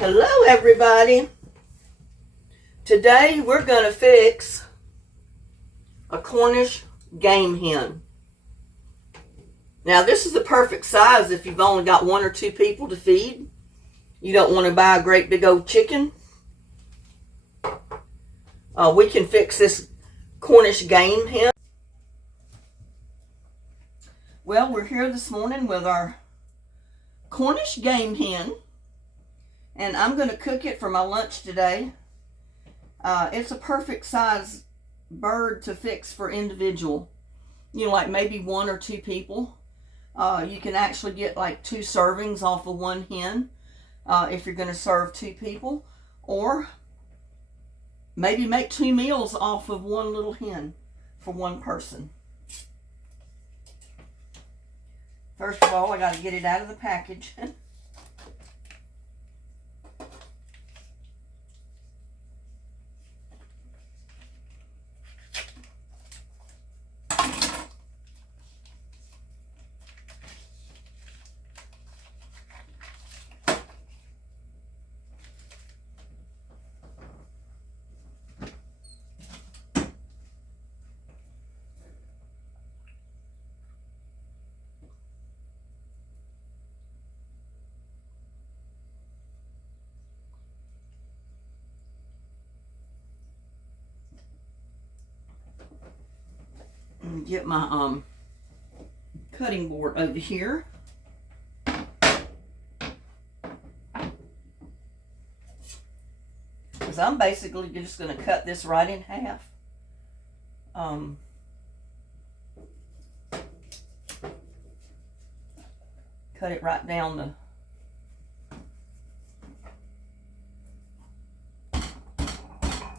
Hello everybody. Today we're going to fix a Cornish Game Hen. Now this is the perfect size if you've only got 1 or 2 people to feed. You don't want to buy a great big old chicken. We can fix this Cornish Game Hen. Well, we're here this morning with our Cornish Game Hen. And I'm going to cook it for my lunch today. It's a perfect size bird to fix for individual. You know, like maybe 1 or 2 people. You can actually get like 2 servings off of 1 hen if you're going to serve 2 people. Or maybe make 2 meals off of 1 little hen for 1 person. First of all, I got to get it out of the package. Get my cutting board over here. Because I'm basically just going to cut this right in half. Cut it right down the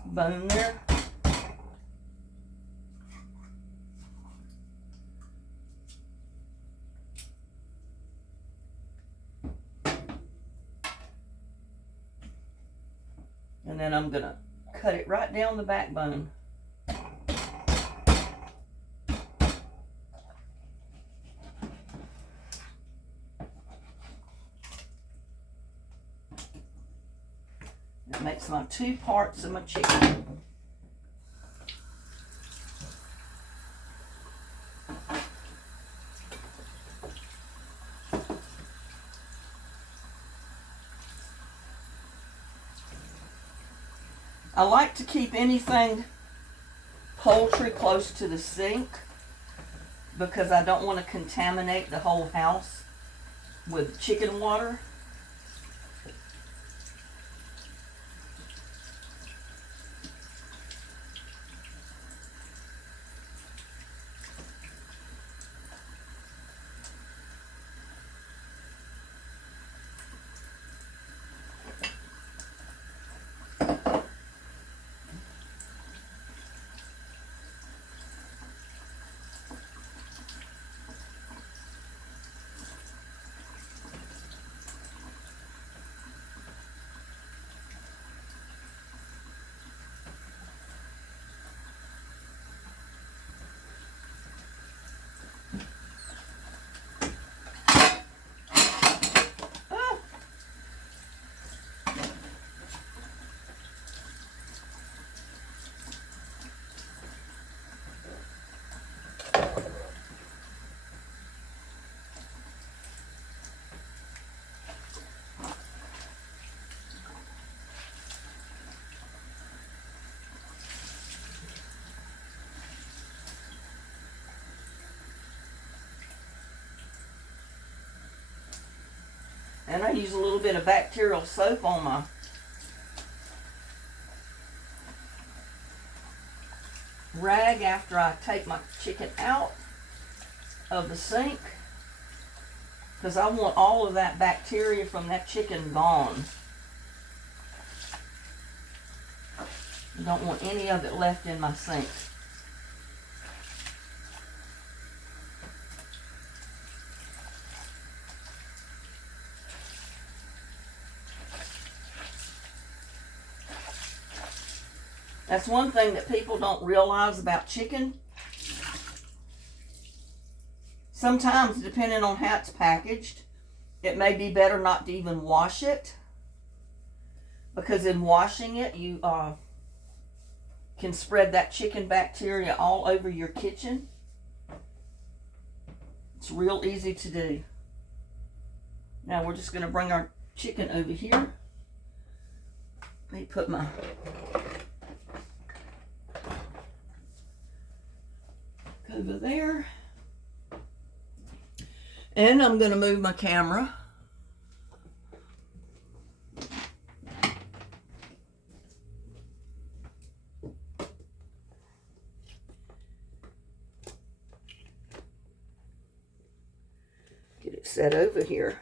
bone there. And then I'm going to cut it right down the backbone. That makes my 2 parts of my chicken. I like to keep anything poultry close to the sink because I don't want to contaminate the whole house with chicken water. And I use a little bit of bacterial soap on my rag after I take my chicken out of the sink, because I want all of that bacteria from that chicken gone. I don't want any of it left in my sink. That's one thing that people don't realize about chicken. Sometimes, depending on how it's packaged, it may be better not to even wash it. because in washing it, you can spread that chicken bacteria all over your kitchen. It's real easy to do. Now we're just going to bring our chicken over here. Let me put my over there. And I'm going to move my camera. Get it set over here.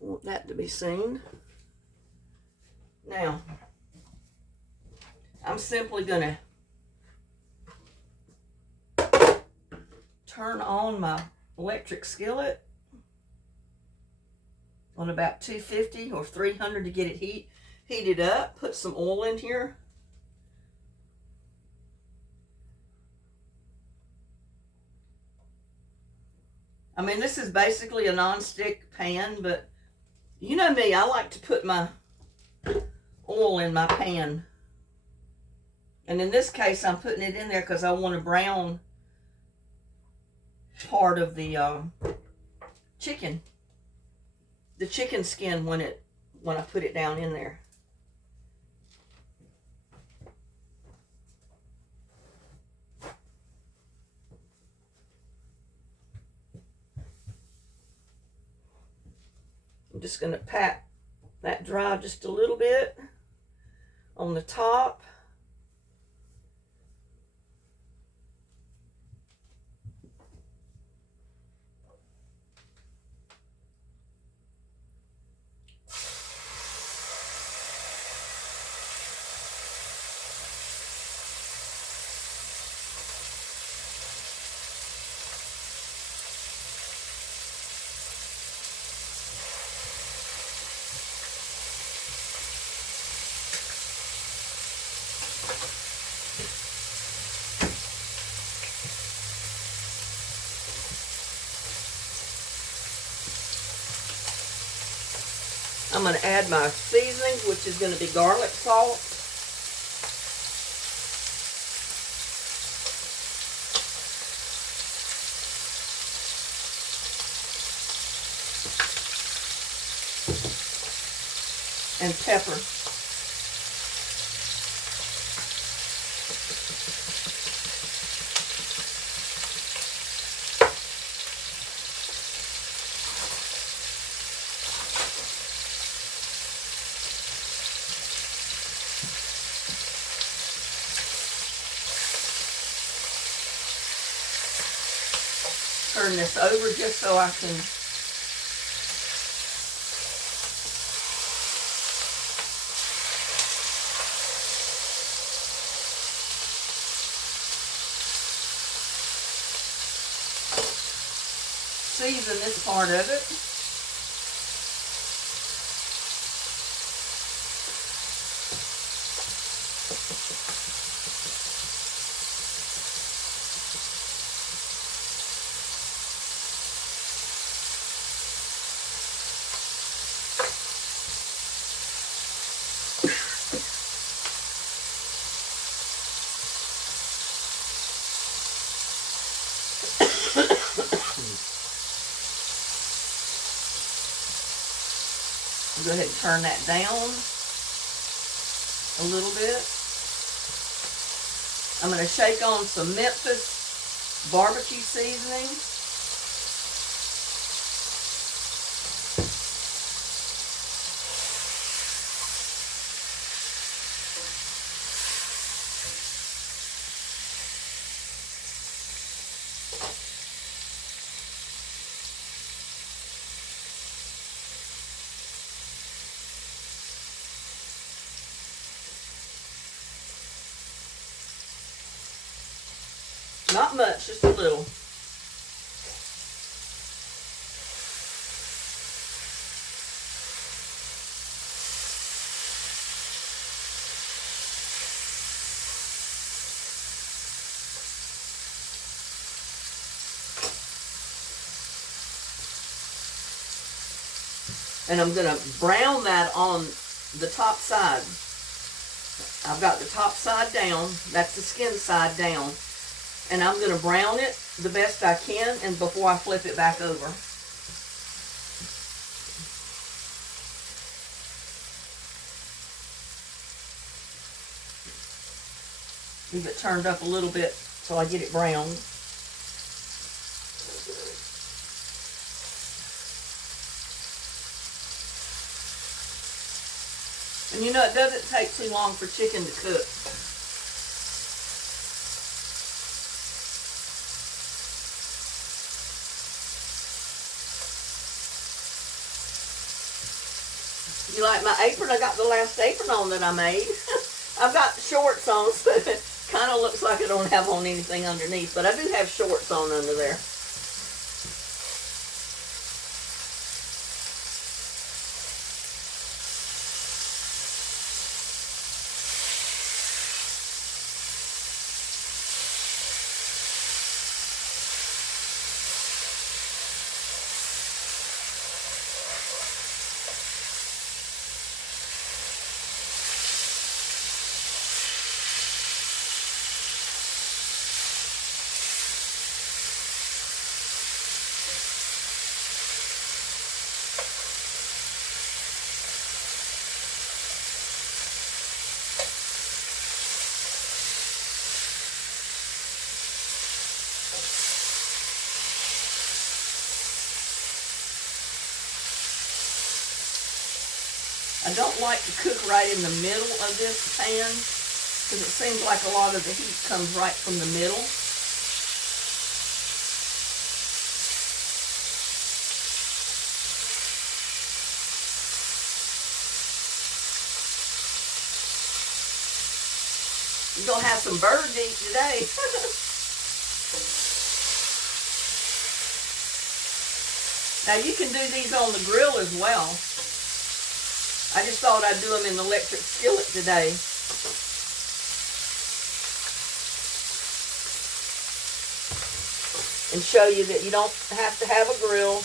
Want that to be seen. Now, I'm simply going to turn on my electric skillet on about 250 or 300 to get it heated up. Put some oil in here. I mean, this is basically a non-stick pan, but you know me, I like to put my oil in my pan. And in this case, I'm putting it in there because I want to brown part of the chicken. The chicken skin when I put it down in there. I'm just going to pat that dry just a little bit on the top. I'm going to add my seasonings, which is going to be garlic salt. And pepper. Turn this over just so I can season this part of it. Go ahead and turn that down a little bit. I'm going to shake on some Memphis barbecue seasoning. Not much, just a little. And I'm going to brown that on the top side. I've got the top side down. That's the skin side down. And I'm going to brown it the best I can and before I flip it back over. Leave it turned up a little bit so I get it browned. And you know, it doesn't take too long for chicken to cook. You like my apron? I got the last apron on that I made. I've got shorts on, so it kind of looks like I don't have on anything underneath, but I do have shorts on under there. I don't like to cook right in the middle of this pan because it seems like a lot of the heat comes right from the middle. You're going to have some bird to eat today. Now you can do these on the grill as well. I just thought I'd do them in the electric skillet today. And show you that you don't have to have a grill.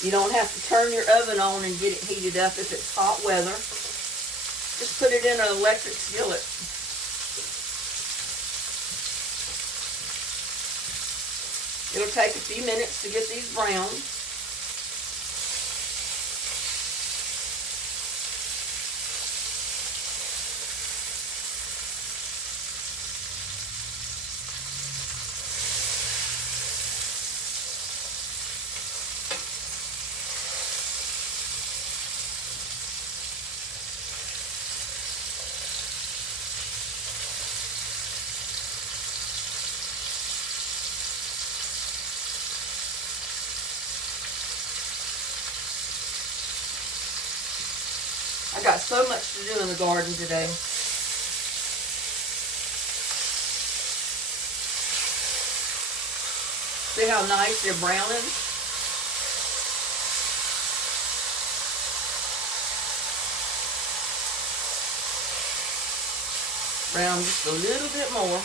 You don't have to turn your oven on and get it heated up if it's hot weather. Just put it in an electric skillet. It'll take a few minutes to get these browned. I got so much to do in the garden today. See how nice they're browning? Brown just a little bit more.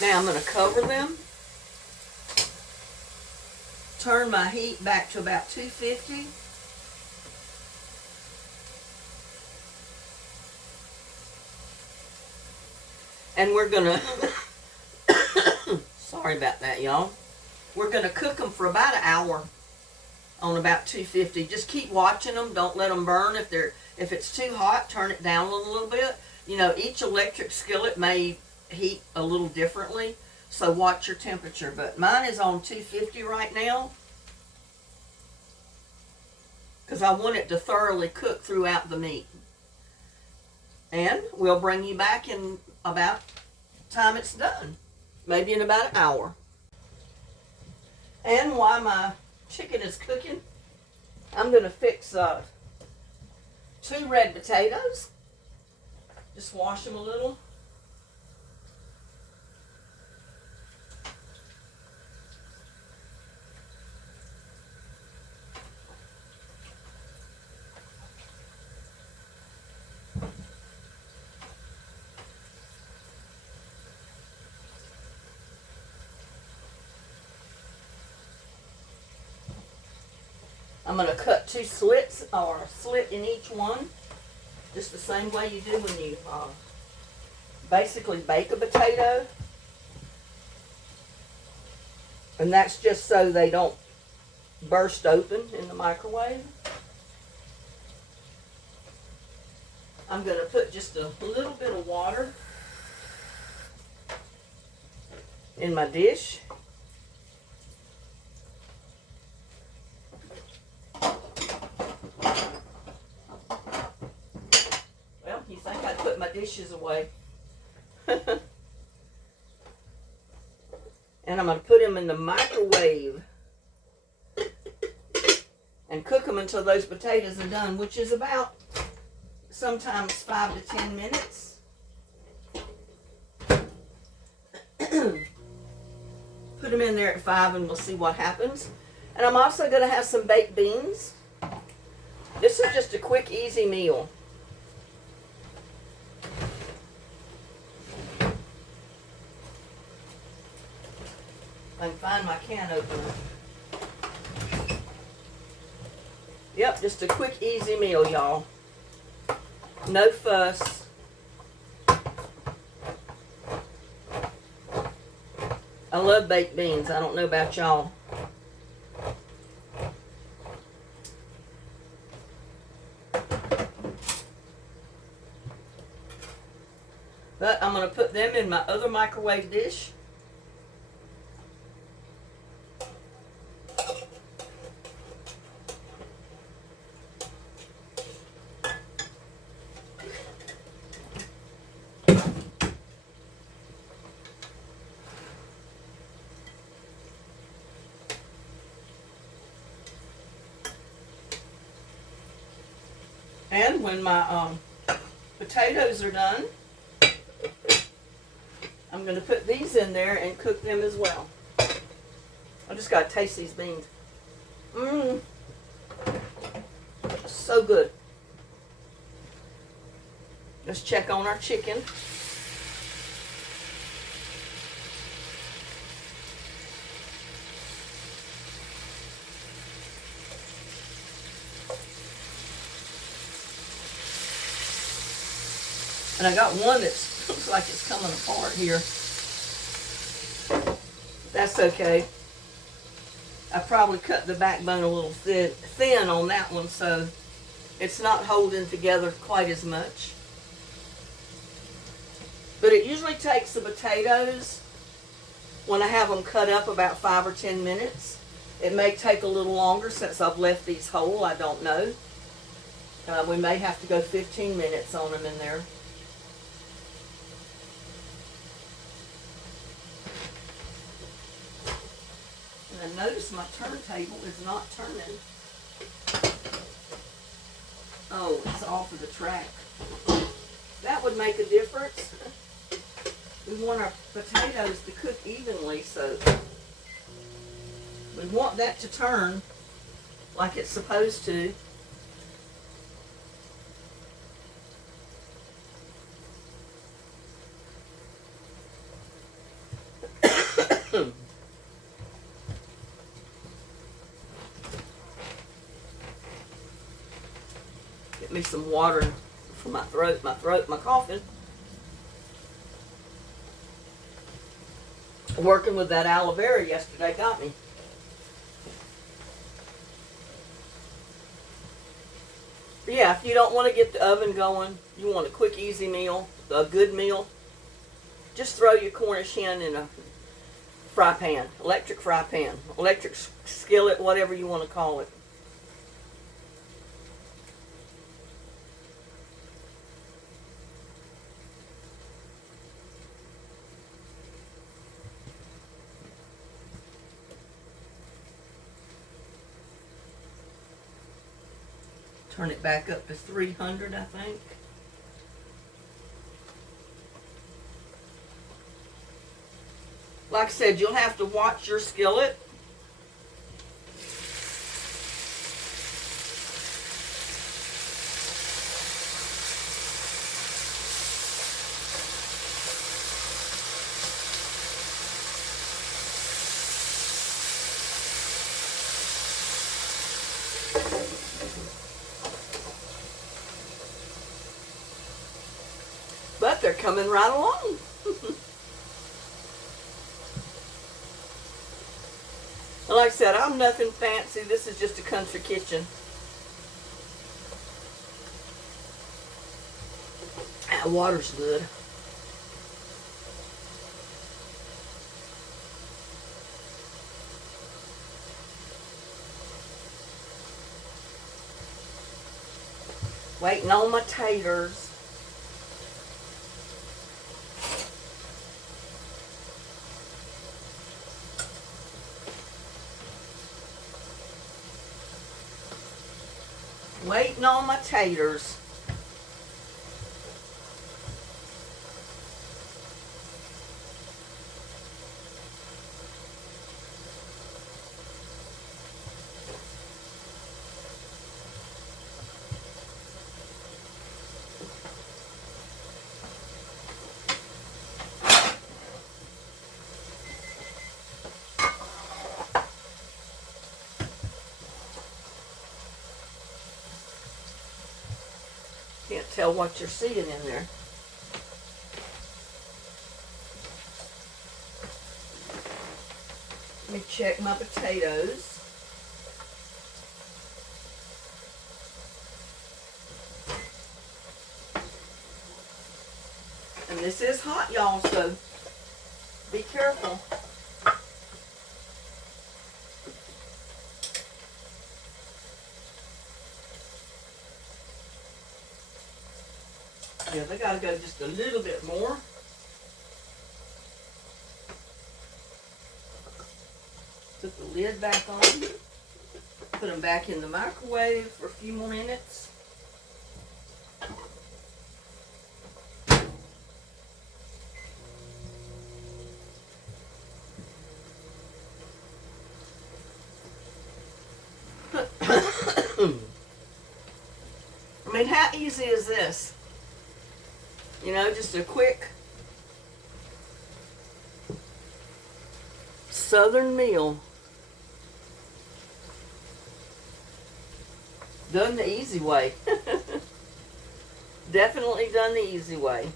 Now I'm going to cover them. Turn my heat back to about 250. And we're going to, sorry about that, y'all. We're going to cook them for about an hour on about 250. Just keep watching them. Don't let them burn. If it's too hot, turn it down a little bit. You know, each electric skillet may heat a little differently, so watch your temperature. But mine is on 250 right now because I want it to thoroughly cook throughout the meat. And we'll bring you back in about time it's done, maybe in about an hour. And while my chicken is cooking, I'm going to fix 2 red potatoes. Just wash them a little. I'm going to cut 2 slits, or a slit in each one, just the same way you do when you basically bake a potato. And that's just so they don't burst open in the microwave. I'm going to put just a little bit of water in my dish. Well, you think I'd put my dishes away. And I'm going to put them in the microwave and cook them until those potatoes are done, which is about sometimes 5 to 10 minutes. Put them in there at 5 and we'll see what happens. And I'm also going to have some baked beans. This is just a quick, easy meal. I can find my can opener. Yep, just a quick, easy meal, y'all. No fuss. I love baked beans. I don't know about y'all. But I'm going to put them in my other microwave dish. And when my potatoes are done, I'm going to put these in there and cook them as well. I just got to taste these beans. Mmm. So good. Let's check on our chicken. And I got one that looks like it's coming apart here. That's okay. I probably cut the backbone a little thin on that one, so it's not holding together quite as much. But it usually takes the potatoes, when I have them cut up, about 5 or 10 minutes. It may take a little longer since I've left these whole, I don't know. We may have to go 15 minutes on them in there. And notice my turntable is not turning. Oh, it's off of the track. That would make a difference. We want our potatoes to cook evenly, so we want that to turn like it's supposed to. me some water for my throat, my coughing. Working with that aloe vera yesterday got me. But yeah, if you don't want to get the oven going, you want a quick, easy meal, a good meal, just throw your Cornish hen in a fry pan, electric skillet, whatever you want to call it. Turn it back up to 300, I think. Like I said, you'll have to watch your skillet. But they're coming right along. Like I said, I'm nothing fancy. This is just a country kitchen. That water's good. Waiting on my taters. Waiting on my taters. Can't tell what you're seeing in there. Let me check my potatoes. And this is hot, y'all, so be careful. Yeah, they gotta go just a little bit more. Put the lid back on. Put them back in the microwave for a few more minutes. I mean, how easy is this? You know, just a quick southern meal. Done the easy way. Definitely done the easy way.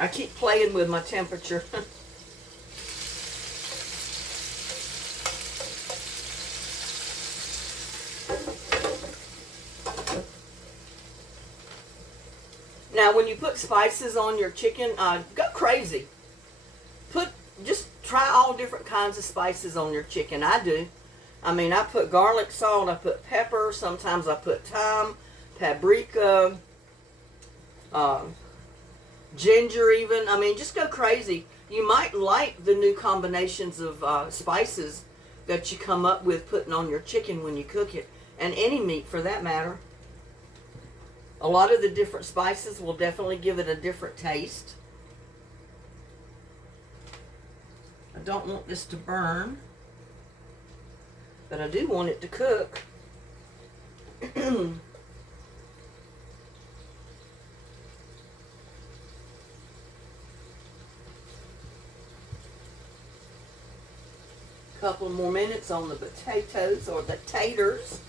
I keep playing with my temperature. Now, when you put spices on your chicken, go crazy. Just try all different kinds of spices on your chicken. I do. I mean, I put garlic salt, I put pepper, sometimes I put thyme, paprika, ginger even. I mean, just go crazy. You might like the new combinations of spices that you come up with putting on your chicken when you cook it, and any meat for that matter. A lot of the different spices will definitely give it a different taste. I don't want this to burn, but I do want it to cook. Couple more minutes on the potatoes or the taters.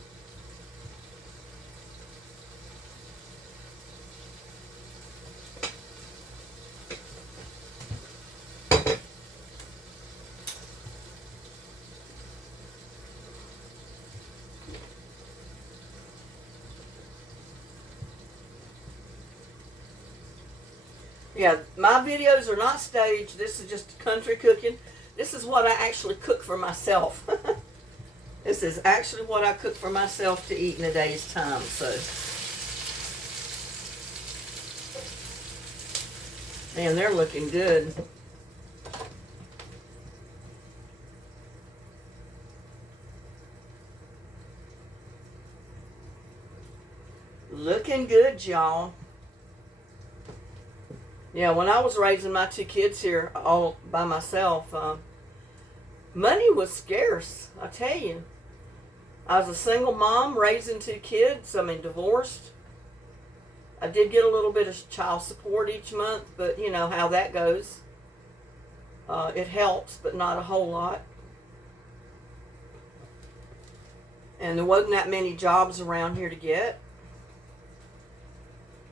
Yeah, my videos are not staged. This is just country cooking. This is what I actually cook for myself. This is actually what I cook for myself to eat in a day's time. So, man, they're looking good. Looking good, y'all. Yeah, when I was raising my two kids here all by myself, money was scarce, I tell you. I was a single mom raising two kids, divorced. I did get a little bit of child support each month, but you know how that goes. It helps, but not a whole lot. And there wasn't that many jobs around here to get.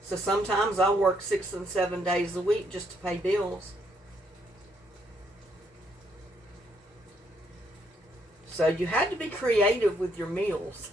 So sometimes I work 6 and 7 days a week just to pay bills. So you had to be creative with your meals.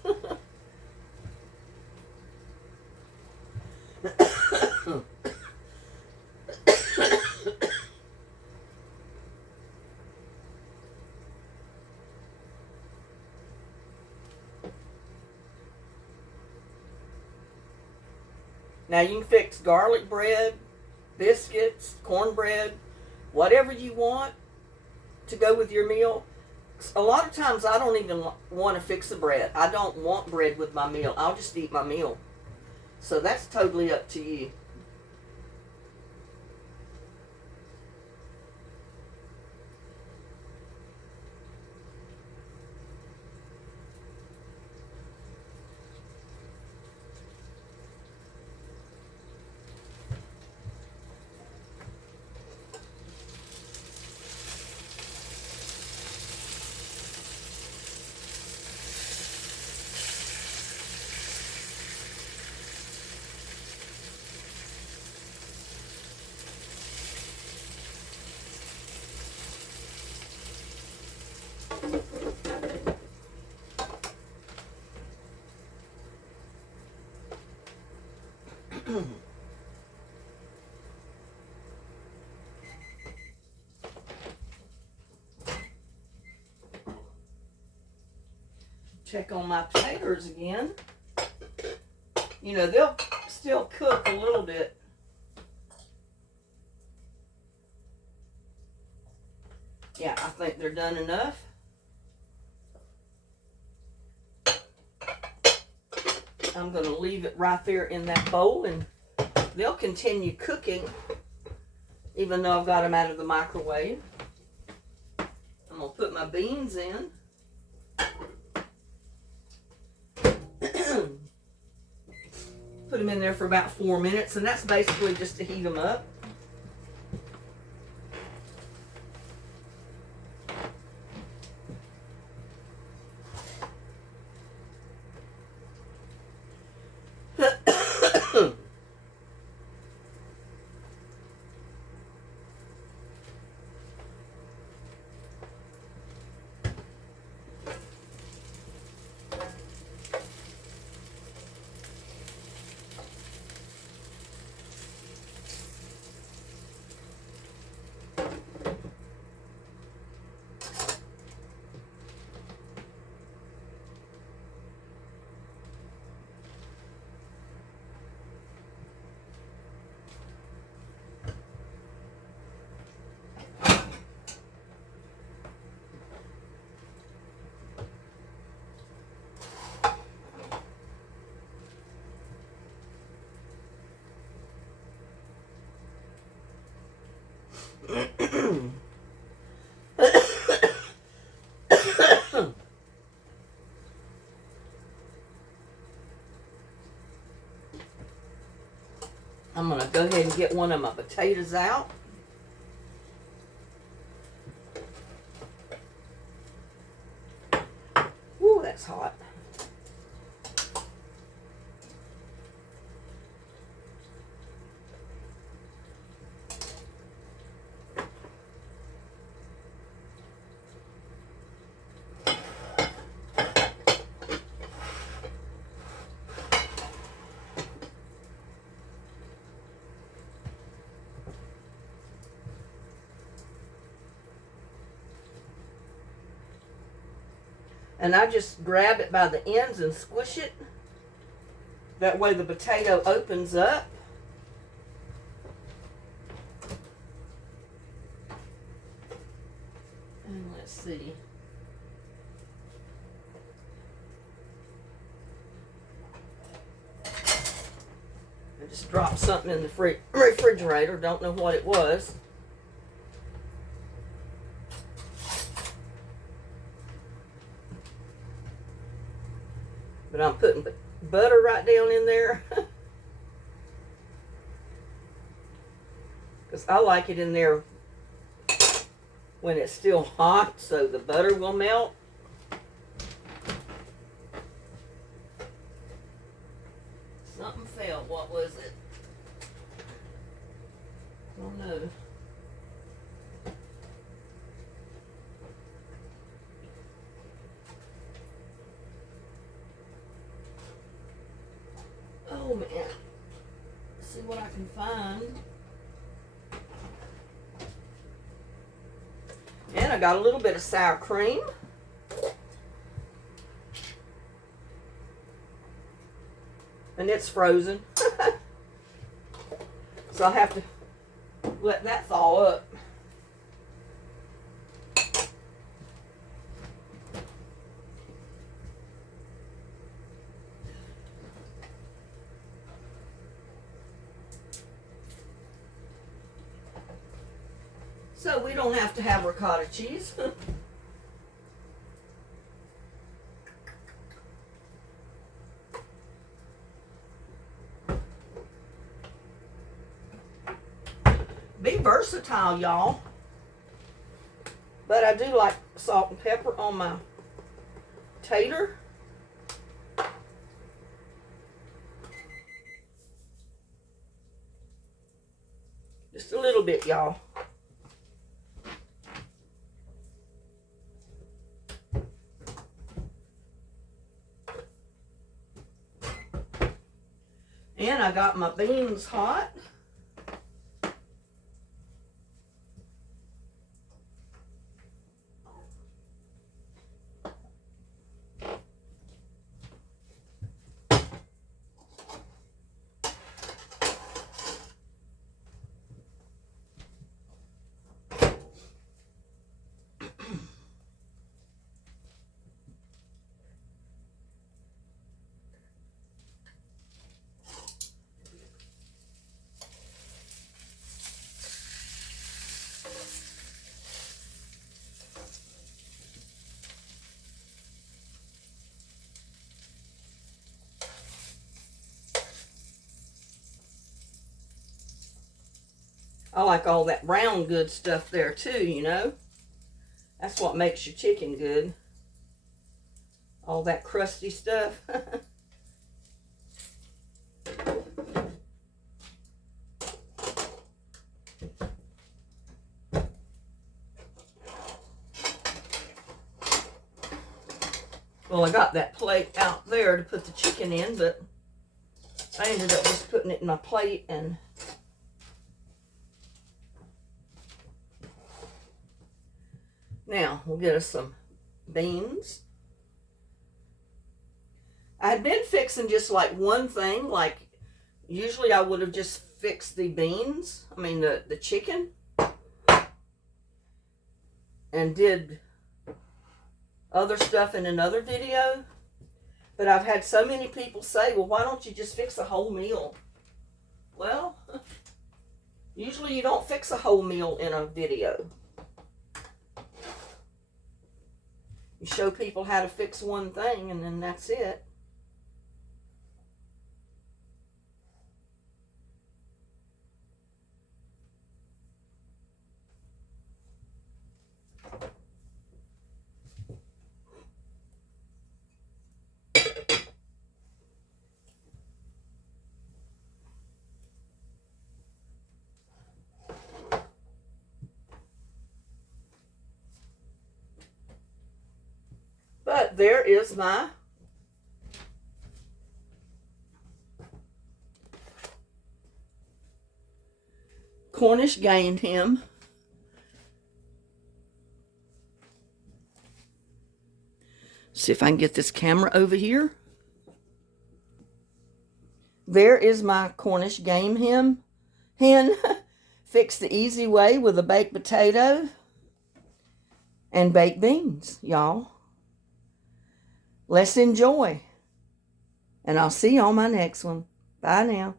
Now you can fix garlic bread, biscuits, cornbread, whatever you want to go with your meal. A lot of times I don't even want to fix the bread. I don't want bread with my meal. I'll just eat my meal. So that's totally up to you. Check on my potatoes again. You know, they'll still cook a little bit. Yeah, I think they're done enough. I'm going to leave it right there in that bowl, and they'll continue cooking even though I've got them out of the microwave. I'm going to put my beans in. Put them in there for about 4 minutes, and that's basically just to heat them up. I'm going to go ahead and get one of my potatoes out. Ooh, that's hot. And I just grab it by the ends and squish it. That way the potato opens up. And let's see. I just dropped something in the refrigerator. Don't know what it was. But I'm putting butter right down in there. Because I like it in there when it's still hot so the butter will melt. Something fell. What was it? I don't know. Oh man, let's see what I can find. And I got a little bit of sour cream. And it's frozen. So I'll have to let that thaw up. So we don't have to have ricotta cheese. Be versatile, y'all. But I do like salt and pepper on my tater. Just a little bit, y'all. And I got my beans hot. I like all that brown good stuff there too, you know. That's what makes your chicken good. All that crusty stuff. Well, I got that plate out there to put the chicken in, but I ended up just putting it in my plate. And now we'll get us some beans. I had been fixing just like one thing, like usually I would have just fixed the beans, the chicken, and did other stuff in another video. But I've had so many people say, well, why don't you just fix a whole meal? Well, Usually you don't fix a whole meal in a video. You show people how to fix one thing and then that's it. But there is my Cornish Game Hen. See if I can get this camera over here. There is my Cornish Game Hen. Fixed the easy way with a baked potato and baked beans, y'all. Let's enjoy. And I'll see you on my next one. Bye now.